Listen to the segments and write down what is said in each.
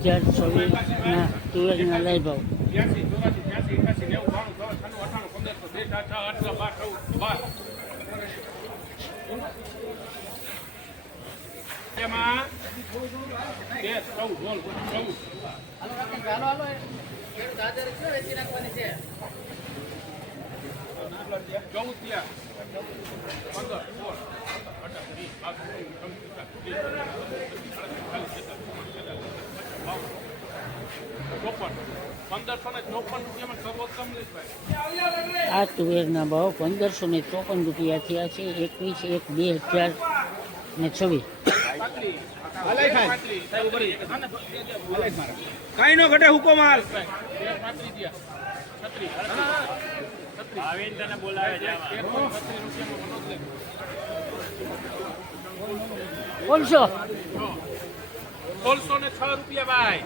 હજાર છવ્વીસના તુવેરના લઈ ભાવ ચૌદ ત્યાં પંદર સોળ અઢાર વીસ બાવીસ ત્રેવીસ, ચોવીસ, પચીસ, ચોપન. પંદરસો ને ચોપન રૂપિયામાં સર્વોત્તમ આ તુવેરના ભાવ પંદરસો ને ચોપન રૂપિયા થયા છે. એકવીસ એક બે હજાર ને છવ્વીસ. કઈ નો ઘટે હુકો માલ બોલશો? સોળસો ને છ રૂપિયા ભાઈ.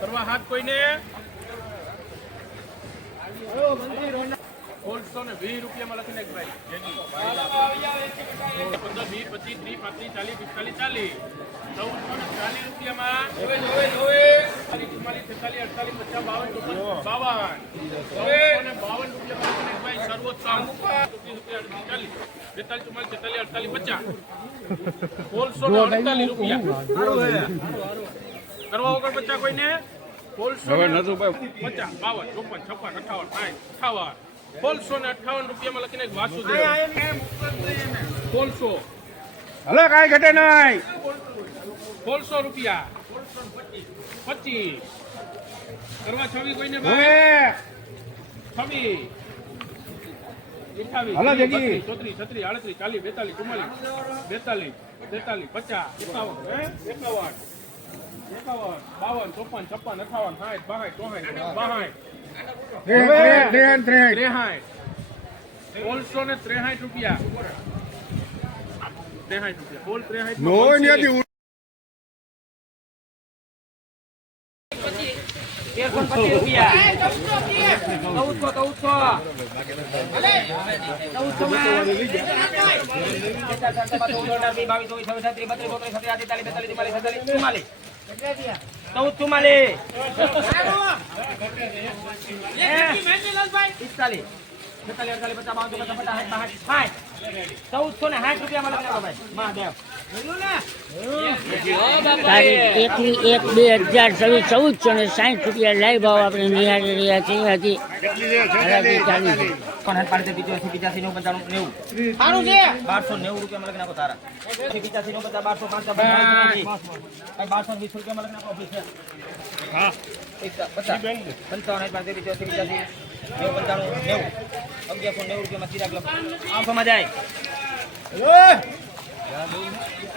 કરવા હાથ કોઈને? સોળસો ને વીસ રૂપિયામાં લખી નાખ ભાઈ. પંદર વીસ પચીસ ત્રીસ પાંત્રીસ ચાલીસ પિસ્તાલીસ ચાલીસ. ચૌદસો ને ચાલીસ રૂપિયામાં. ચાલીસ, ચુમ્માલીસ છેતાલીસ અડતાલીસ પચાસ બાવન ચોપન બાવન. ચૌદસો ને બાવન રૂપિયામાં લખી નાખ ભાઈ સર્વોત્તમ. ત્રીસ રૂપિયા અડતીસ, ચાલીસ. બેતાલીસ ચુમ્માલીસ છેતાલીસ અડતાલીસ પચાસ. સોળસો ને અડતાલીસ રૂપિયા. કરવા વગર બચ્ચા કોઈને? સોળસો પચાસ બાવન ચોપન છપ્પન અઠાવન સાઠ અઠાવન. સોળસો ને અઠાવન રૂપિયામાં લખીને એક વાસુદેવ સોળસો. હલો કાંઈ ઘટે નહીં. સોળસો રૂપિયા. પચીસ. કરવા છવી કોઈને અઠાવીસ હલો, જગી. ચોત્રીસ છત્રીસ આડત્રીસ ચાલીસ બેતાલીસ ચુમ્માલીસ બેતાલીસ તેતાલીસ પચાસ એકાવન એકાવન એકાવન બાવન ચોપન છપ્પન અઠાવન સાઠ બાસઠ ચોહાઈ ત્રેહઠ. ત્રેહાઠ સોળસો ને ત્રેહાઠ રૂપિયા. ત્રેહાઠ રૂપિયા. અડતાલીસ પચાસ બાવન ચોપન પચાસ સાઠ બાસઠ સાઠ ચૌદસો ને. સાઠ રૂપિયા મળે ભાઈ મહાદેવ તારીખ એકવીસ એક બે હજાર છવ્વીસ ચૌદસો ને સાઠ રૂપિયા લાઈ ભાવ આપણે નિહાળી રહ્યા છીએ. હજી હરાજી ચાલી છે. પણ હાથ પાડી દે નેવું પંચાણું નેવું. સારું છે. બારસો નેવું રૂપિયામાં લખી નાખો તારા. પંચ્યાસી નેવું પચાસ બારસો પાંચ બારસો વીસ રૂપિયામાં લખી નાખો ઓફિસ પચાસ. પંચાવન હાથ પાડી દે નેવું પંચાણું નેવું. અગિયારસો નેવું રૂપિયામાં ચિરાગ લખો. આમ સમજ જાય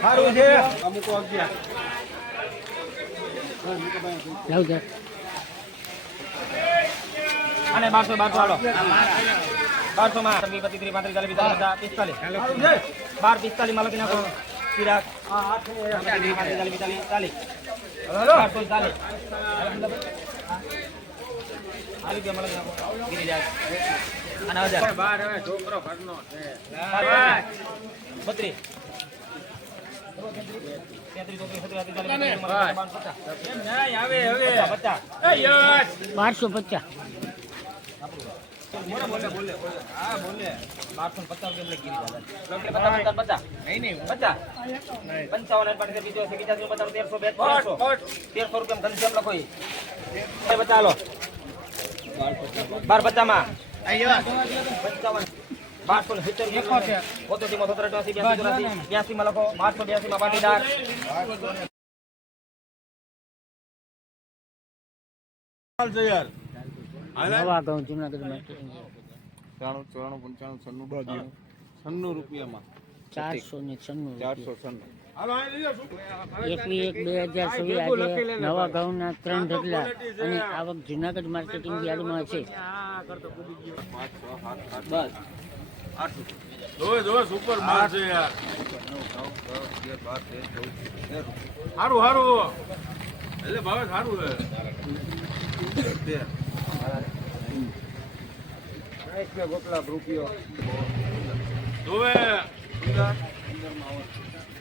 સારું છે. લાવ જા અને બારસો બારસો હાલો. બારસો માં પતિ ત્રીસ પાંત્રીસ ચાલીસ પચાસ, પિસ્તાલીસ. બાર પિસ્તાલીસમાં લખી નાખો. ચિરાગ. ત્રીસ, પાંત્રીસ ચાલીસ પિસ્તાલીસ ચાલીસ બારસો ચાલીસ આ રૂપિયામાં લખી નાખો ગીરી જાય અને હજાર બત્રીસ તેત્રીસ, ચોત્રીસ, છત્રીસ, અડત્રીસ, ચાલીસ, પચાસ, પચાસ બારસો પચાસ બાર પચાસમાં. પંચાવન બારસો ને સિત્તેર રૂપિયા માં સત્તર અઠ્યાસી બ્યાસી બ્યાસી માં લખો બારસો બ્યાસી માં પાટીદાર નવા ઘઉં જુનાગઢ માર્કેટિંગ ત્રાણું ચોરાણું પંચાણું છન્નું છન્નું રૂપિયામાં. ચારસો ને છન્નું ચારસો છન્નું. એક બે હજાર છવ્વીસ આજે નવા ઘઉંના ત્રણ ઢગલા અને આવક જુનાગઢ માર્કેટિંગ યાર્ડમાં છે. સુપર માલ છે સારું સારું એટલે ભાવે સારું છે.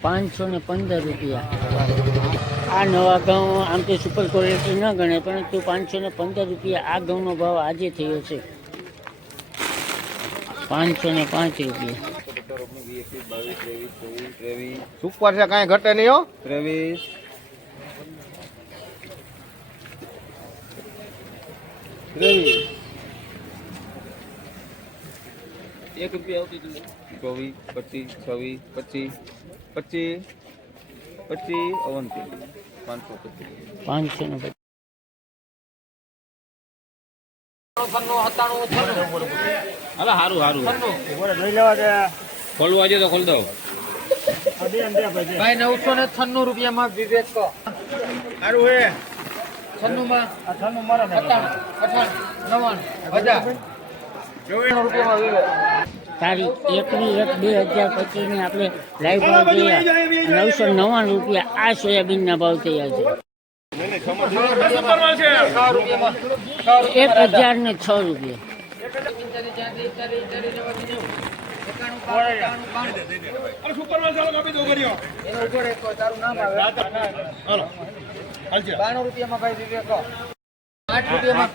પાંચસો ને પંદર રૂપિયા. આ નવા ઘઉં આમ તો સુપર ક્વોલિટી ન ગણે પરંતુ પાંચસો ને પંદર રૂપિયા આ ઘઉંનો ભાવ આજે થયો છે. પાંચસો ને પાંચ રૂપિયા. સુપર છે કાંઈ ઘટે નહીં હો. ત્રેવીસ. ત્રેવીસ. એક રૂપિયા આવતી ચોવીસ પચીસ છવ્વીસ પચીસ પચીસ પચીસ અવંતી પાંચસો પચીસ. પાંચસો ને પચાસ. હાલો હારું હારું. ખોલવા આજે તો ખોલ દો ભાઈ નવસો ને છન્નું રૂપિયામાં વિવેક કહો. સારું હે. છન્નું માં અઠાણું અઠાણું નવાણું હજાર. રૂપિયામાં વિવેક. તારીખ એકવી એક બે હજાર પચીસની આપણે લાઈવ ભાવ નવસો નવ્વાણું રૂપિયા આ સોયાબીનના ભાવ થયા છે. એક હજાર ને છ રૂપિયા. બાણું રૂપિયામાં ભાઈ વિવેક આઠ રૂપિયામાં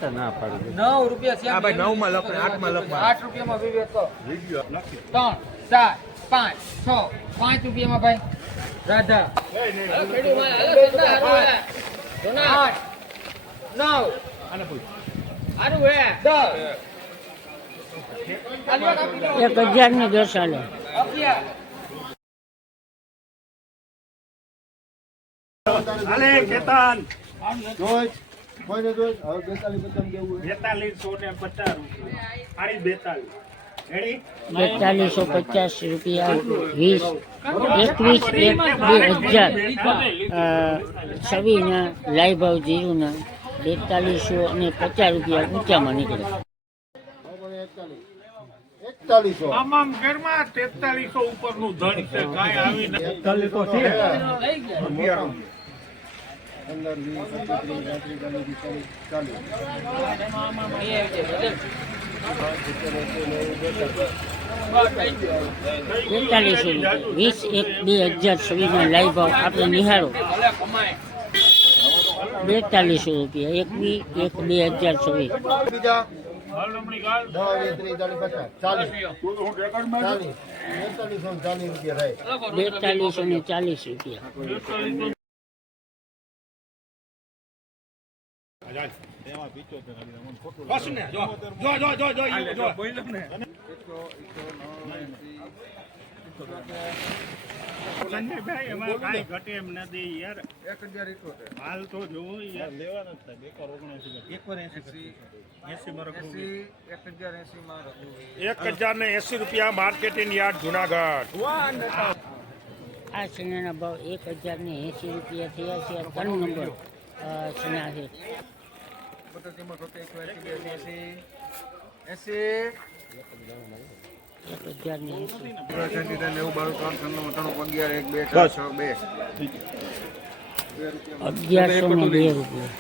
નવ રૂપિયા ભાઈ નવમાં લખ આઠમાં લખ આઠ રૂપિયામાં વિવેક ત્રણ ચાર પાંચ છ પાંચ રૂપિયામાં ભાઈ. રાધા. આઠ. નવ. દસ. એક હજાર ને દસ હાલે. બેતાલીસો ને પચાસ સાડી બેતાલીસ. બેતાલીસો પચાસ રૂપિયા વીસ એકવીસ એક બે હજાર. છવ્વીસના લાઈવ ભાવ જીરુના બેતાલીસો અને પચાસ રૂપિયા ઊંચામાં નીકળે. તમામ ઘરમાં તેતાલીસો ઉપરનું ધન છે કાંઈ આવી તેતાલીસો છે. વીસ એક બે હજાર છવ્વીસના લાઈવ ભાવ આપણે નિહાળો. બેતાલીસો રૂપિયા. એક બી એક બે હજાર ગાલ બેતાલીસો ને ચાલીસ રૂપિયા. જો જો જો જો જો સંજયભાઈ એમાં કાંઈ ઘટે એમ નથી યાર. હાલ તો જોવો યાર. લેવાના જ થાય. બેકાર ઓગણસી એસી. માં રખડવું. એક હજાર ને એસી રૂપિયા માર્કેટિંગ યાર્ડ જુનાગઢ. આ ભાવ એક હજાર ને એંસી રૂપિયા થયા છે. ત્રણ નંબર એક એંસી. અગિયારસો ને બે રૂપિયા જ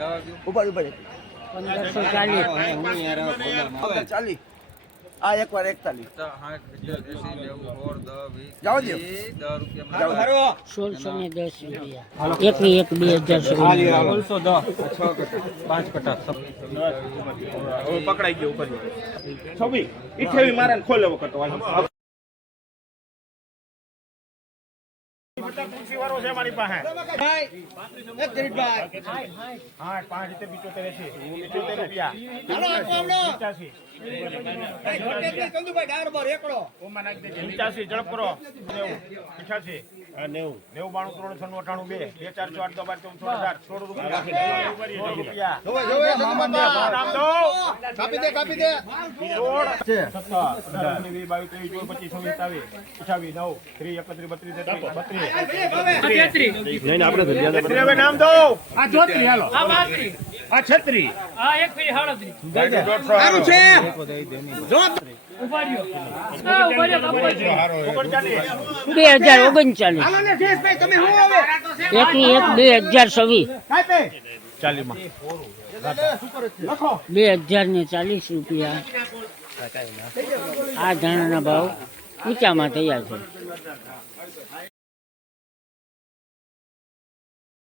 હાલે. પંદરસો ચાલીસ આ એક વાર એકતાલીસ. જાઓ દે સોળસો ને દસ રૂપિયા. એકવી એક બે હજાર સોળ પકડાઈ ગયો ઉપર છવ્વીસ ઇઠ્યાવીસ મારે ખોલે વખત. ખુરશી છે મારી પાસે. હા પાંચ રીતે પિચોતેર છે પિચોતેર રૂપિયા ઝડપ કરો. પંચ્યાસી. નેવું. નેવું બાણું ત્રણ છન્નું અઠાણું બે. બે ચાર ચાર દો બાર ચૌદ હજાર સોળ રૂપિયા. કાપી દે કાપી દે. સોળ. બાવીસ પચીસ છવ્વીસ સત્તાવીસ અઠાવીસ નવ ત્રીસ એકત્રીસ બત્રીસ બત્રીસ. તેત્રીસ હવે નામ દો. આ ચોત્રીસ હાલો. આ છત્રીસ સારું છે. બે હજાર ઓગણચાલીસ. એકની એક બે હજાર છવ્વીસ બે હજાર ને ચાલીસ રૂપિયા. આ ધાણાના ભાવ ઊંચામાં થયા છે.